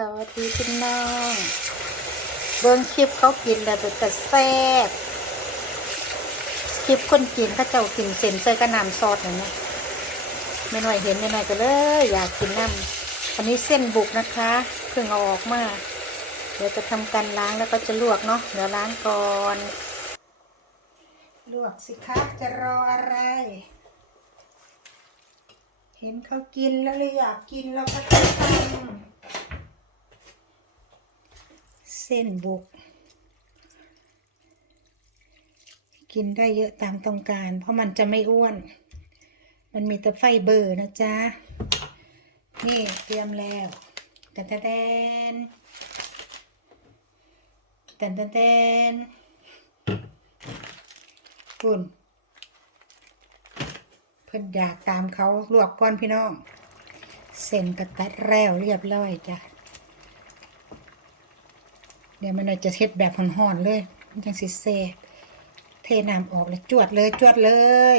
สวัสดีพี่น้อง เบิ่งคลิปเขากินแล้วเป็นแต่แซ่บคลิปคนกินเขาเจ้ากินเส้นใส่กระนำซอสอย่างนี้ไม่หน่อยเห็นไม่หน่อยก็เลย อยากกินน้ำอันนี้เส้นบุกนะคะเพิ่งเอาออกมาเดี๋ยวจะทำการล้างแล้วก็จะลวกเนาะเดี๋ยวล้างก่อน ลวกสิคะจะรออะไร เห็นเขากินแล้วเลยอยากกินเราก็ต้องทำ เส้นบุก กินได้เยอะตามต้องการ เพราะมันจะไม่อ้วน มันมีแต่ไฟเบอร์นะจ๊ะ นี่เตรียมแล้วแตนแตนแตนแตนแตนคุณเพิ่นอยากตามเขาลวกก่อนพี่น้อง เส้นกระตัดแล้วเรียบร้อยจ้ะ ดี๋ยวมันจะเช็ดแบบห่อนๆเลยมันจังสิเซเทน้ำออกเลยจวดเลยจวดเลย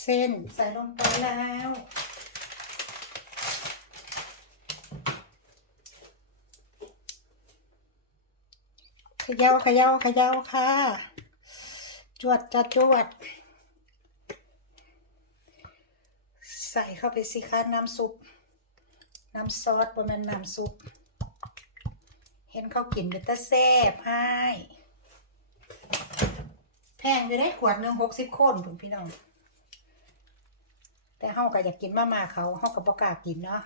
เส้นใส่ลงไปแล้วขย่าขย่าขย่าค่ะ จวดจะจวด ใส่เข้าไปสิคะน้ำซุป น้ำซอสบนมันน้ำซุป เห็นเขากินเป็นตะแซ่บให้แพงอยู่ได้ขวดหนึ่งหกสิบคนคุณพี่น้อง แต่เฮาก็อยากกินมามาเขาเฮาก็บ่กล้ากินเนาะ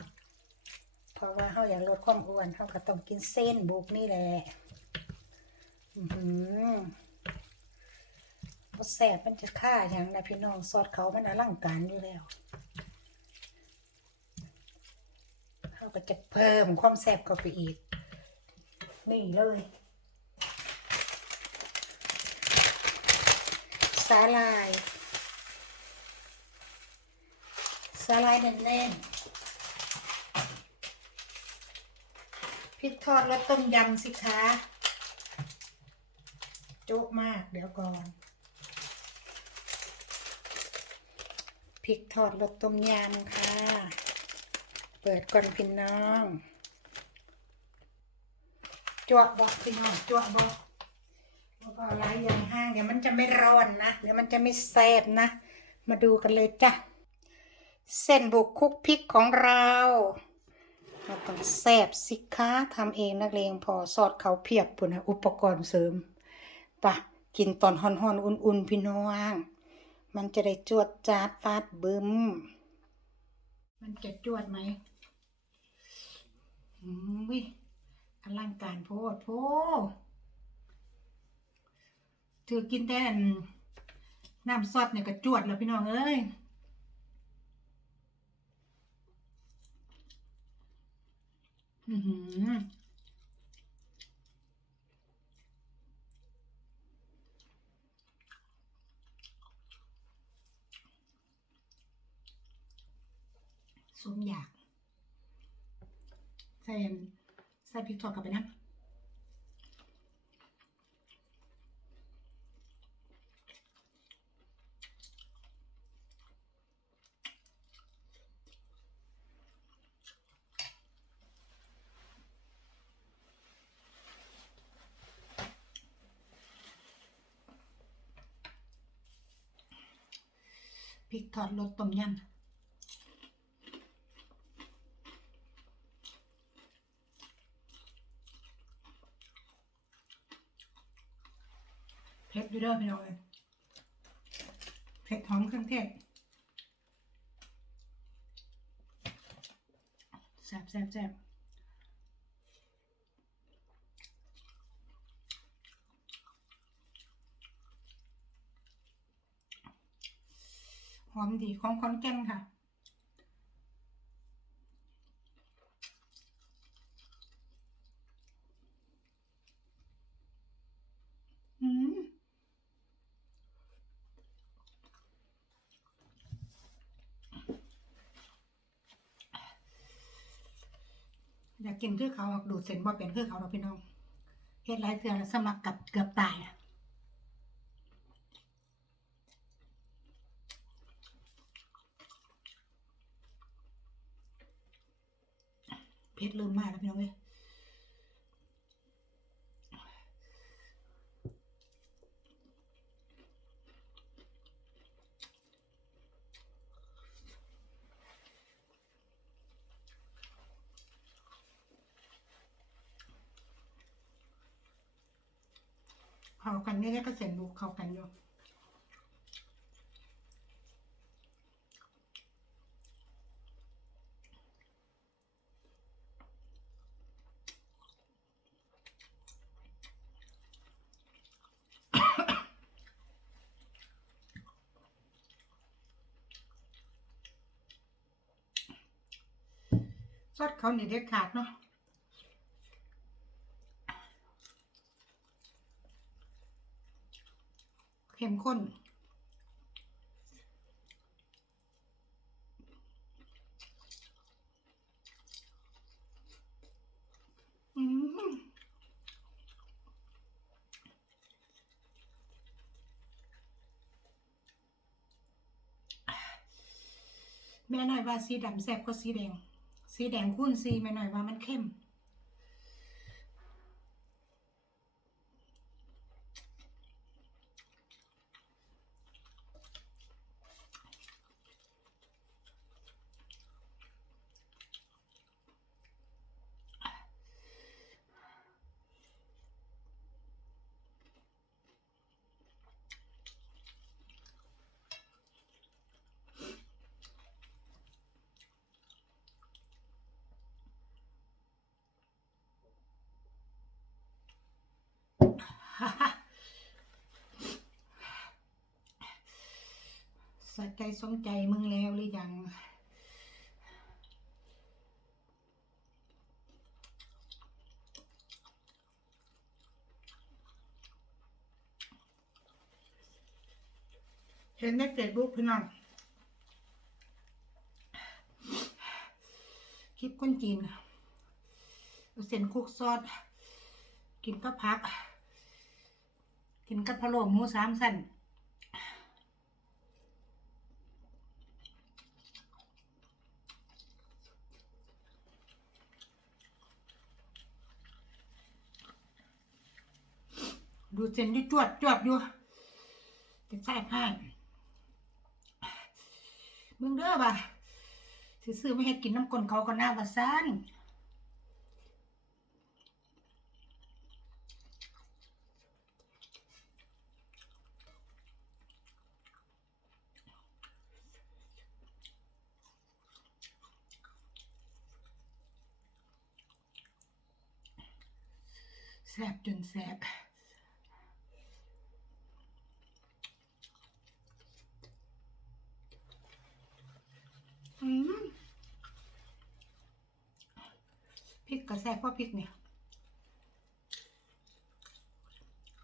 เพราะว่าเฮาอยากลดความอ้วนเฮาก็ต้องกินเส้นบุกนี่แหละอือหือบ่แซ่บมันจะฆ่าอย่างนะพี่น้องซอสเขามันอลังการอยู่แล้วเขาก็จะเพิ่มความแซ่บเข้าไปอีก นี่เลยสาลายสาลายแน่นๆพริกทอดรสต้มยำสิคะโจ๊กมากเดี๋ยวก่อนพริกทอดรสต้มยำค่ะ เปิดก่อนพี่น้อง จวกบอกพี่น้องจวกบอกแล้วก็อไรอย่างห้างเดี๋ยวมันจะไม่ร้อนนะเดี๋ยวมันจะไม่แซ่บนะ มาดูกันเลยจ้ะเส้นบุกคุกพริกของเราเราต้องแซ่บสิคะทำเองนักเลงพอซอสเขาเพียบปุ่นนะอุปกรณ์เสริมปะกินตอนห่อนๆอุ่นๆพี่น้องมันจะได้จวดจาดฟาดบึมมันจะจวดไหมอืมวิ อลังการโพดโพถือกินแต่น้ำซอสเนี่ยก็จวดแล้วพี่น้องเอ้ยอือหือสมอยากใส่อัน ส่พริกทอดกลับไปนะพริกทอดรสต้มยำ ผ็ดอยู่เด้อพี่น้องเลยเผ็ดหอมเครื่องเทศแซ่บแซ่บแซ่บหอมดีของคอนแก่นค่ะ อืม อยากกินคือเขาดูดเส้นบ่เป็นคือเขาเราพี่น้องเฮ็ดหลายเทื่อแล้วสมัครกับเกือบตายอะเพชรเริ่มมากแล้วพี่น้องเอ้ย เข้ากันนี่ก็เสร็จลูกเข้ากันอยู่ซอสเขาเนี่ยเด็ดขาดเนาะ เข้มข้น อืมแม่หน่อยว่าสีดำแซ่บกว่าสีแดง สีแดงคูณสีแม่หน่อยว่ามันเข้ม สัใจสมใจมึงแล้วหรือยังเห็นในเฟซบุ๊กพี่น้อง คลิปคนจีน เส้นคุกซอส กินกับผัก กินกับพะโล้หมูสามสั้นดูเส้นที่จวดจวดอยู่จะใส่ผ้ามึงเด้อบ่ะสิซื้อไม่ให้กินน้ำกลนเขาก็น่าว่าซ่าน แสบจนแสบอืมพริกกระแซกเพราะพริกเนี่ย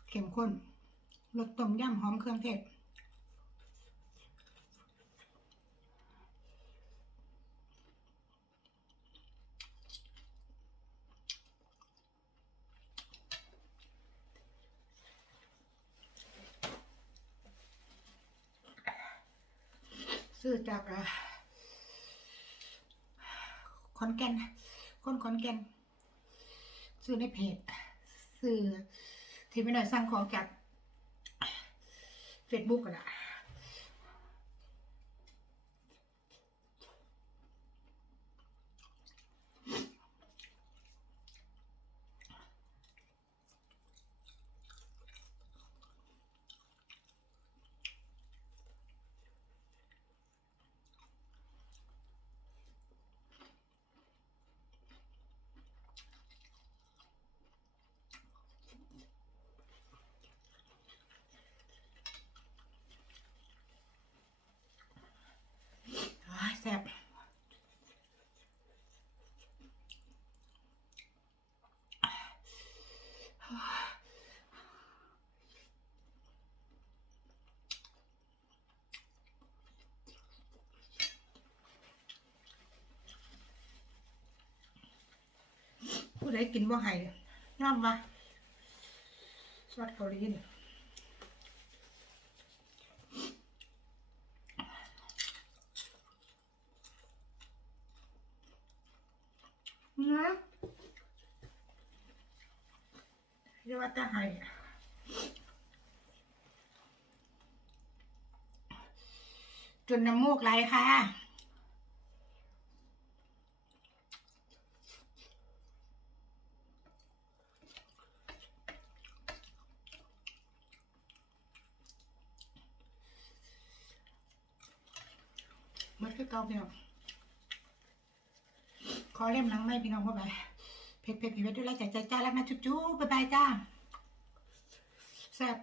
เข้มข้นรสต้มยำหอมเครื่องเทศ ซื้อจากขอนแก่นคนขอนแก่นซื้อในเพจซื้อที่ไม่ได้สร้างของจากเฟซบุ๊กกันละ ผู้ใดกินบ่ไห้งามวะซอสเกาหลีนี่นะเรียกว่าตาไห้จนน้ำมูกไหลค่ะ เก้าพี่น้องขอเล่มหลังไม่พี่น้องเข้าไปเผ็ดเผ็ดเผ็ดด้วยแล้วใจใจจ้าแล้วนะจุ๊บจุ๊บบ๊ายบายจ้าแซ่บ